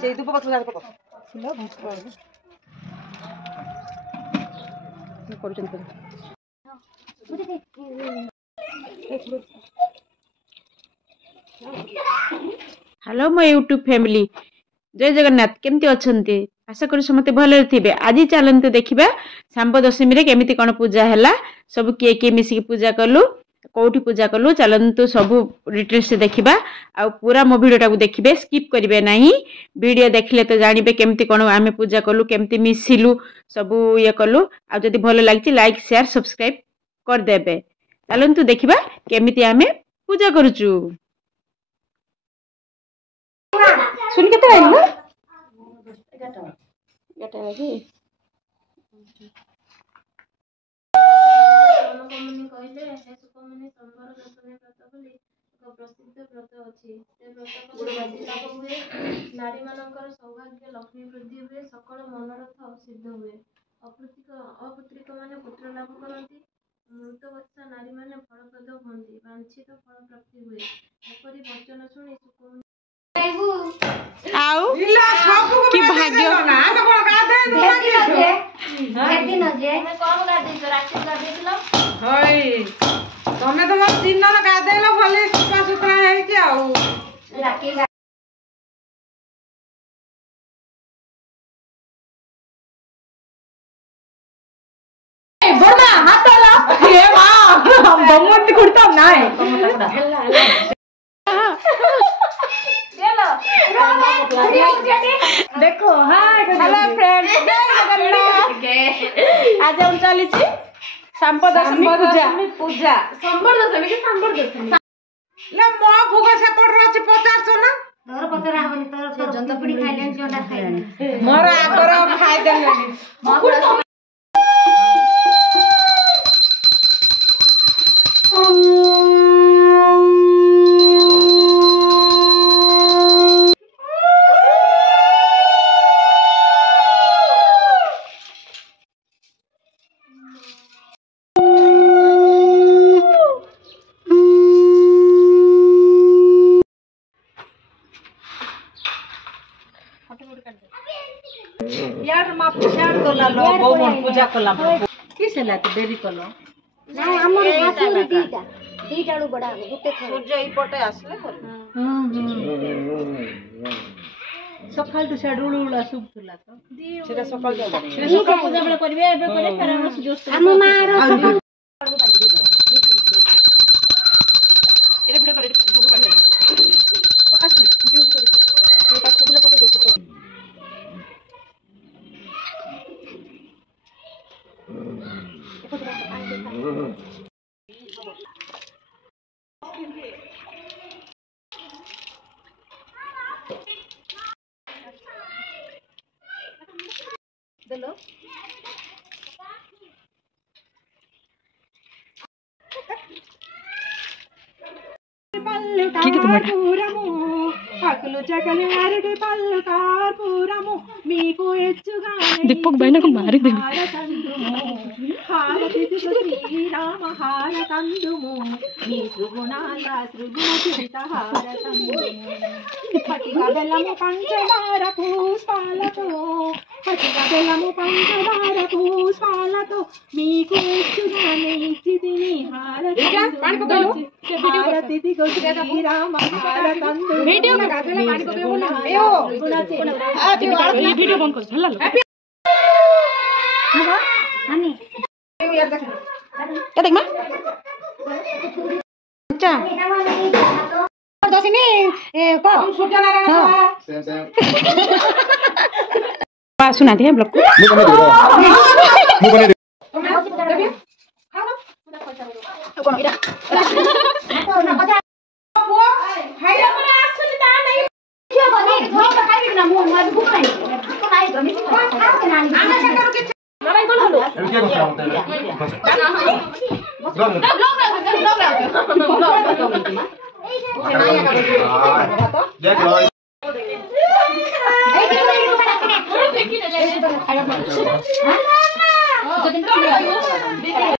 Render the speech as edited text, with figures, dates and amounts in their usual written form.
से दुप पत्र जाके पको फुल हेलो मो यूट्यूब फैमिली जय जगन्नाथ केमती अच्छे आशा करी समस्त भले थे। आज चलते देखा सांब दशमी केमी कौन पूजा है सब किए किए मिसिक पूजा कलु कौटी पूजा कलु चलतु सब डिटेल्स देखा आ पूरा मो भिडियो देखिए स्किप करेंगे ना वीडियो देखले तो जानवे केमती कौन आम पूजा कलु केमती मिसिलु सब ये कलु आदि भल लगी लाइक शेयर सब्सक्राइब करदे। चलतु देखा केमी आम पूजा करुचु। सुन के आइल ना गटा लगी मनकमुनि कहले हे सुकमुनि संबर दशमी व्रत बोली एक प्रसिद्ध व्रत अछि। से व्रत गुरुबादिता हुए नारी मानकर सौभाग्य लक्ष्मी वृद्धि हुए सकल मनोरथ सिद्ध हुए। अपुत्रिक माने पुत्र लाभ करती मृत बच्चा नारी माने फलप्रद हुअନ୍ତି वांछित फल प्राप्ति हुए। एपरि वचन सुनी सुकमुनि आउ की भाग्य ना तो कोन गाधे दिन जे मैं कोन गाधे तो रात गाधेलो होय तमे तो दिन न गाधेलो भले सुपा सुतरा है कि आउ राती बड़ा हाथ ला ये वाह हम दमत कुड़ता नाय देखो हाय हेलो फ्रेंड्स आज हम चली सांब दशमी पूजा सांबर दशमी के सांबर दशमी ले मो भोग से पड़ रही 50 ना तोर पतरा हनी तोर जंत पिड़ी खाइले जोंडा खाइले मोर आगर खाइ देले यार मा यार तोला लो बहुमन पूजा कला किस ला तो देरी कलो ना हमर हाथी दीटा बड़ा गुटे सूर्य ई पटे आसले सकाल तो सेड उळुळा सुबतुला तो सेटा सकाल जा सेटा सकाल पूजा बेला करबे एबे करे फेर हम सुजोस्त हम मारो सकाल एरे वीडियो करे दुगु पटे आसु जूम करे सेटा खुबले पके दे देलो की तुम्हारा आकलो जगले आरगे पल्ल कारपूरमु मीको एच्चुगा दीपक भाई को मार दे हारति श्री राम हारतंदुमु नी सुगुणाला सुगुणचिता हारतंदुमु पटिगा बेलमु पंचदार पुष्पालतो पटिगा बेलमु पंचदार पुष्पालतो मीको एच्चुगा नेच्चितिनि हारतंदुमु हारति दिगो श्री राम हारतंदुमु वीडियो में गाजला पानी को बेवना ये वीडियो बंद कर चला लो हनी यार देख क्या देख मां अच्छा दशमी को हम सूर्य नारायण सेम पा सुना दे ब्लॉग को मुंह बने देबी खाओ पूरा पैसा लो कोन इरा हाय अपना असली ता नहीं क्यों बने घर खाई ना मुंह में भूख नहीं को नहीं तो मिस खा के नानी आना क्या करो के लड़ाई कर लो क्या कर रहा हूं देख लो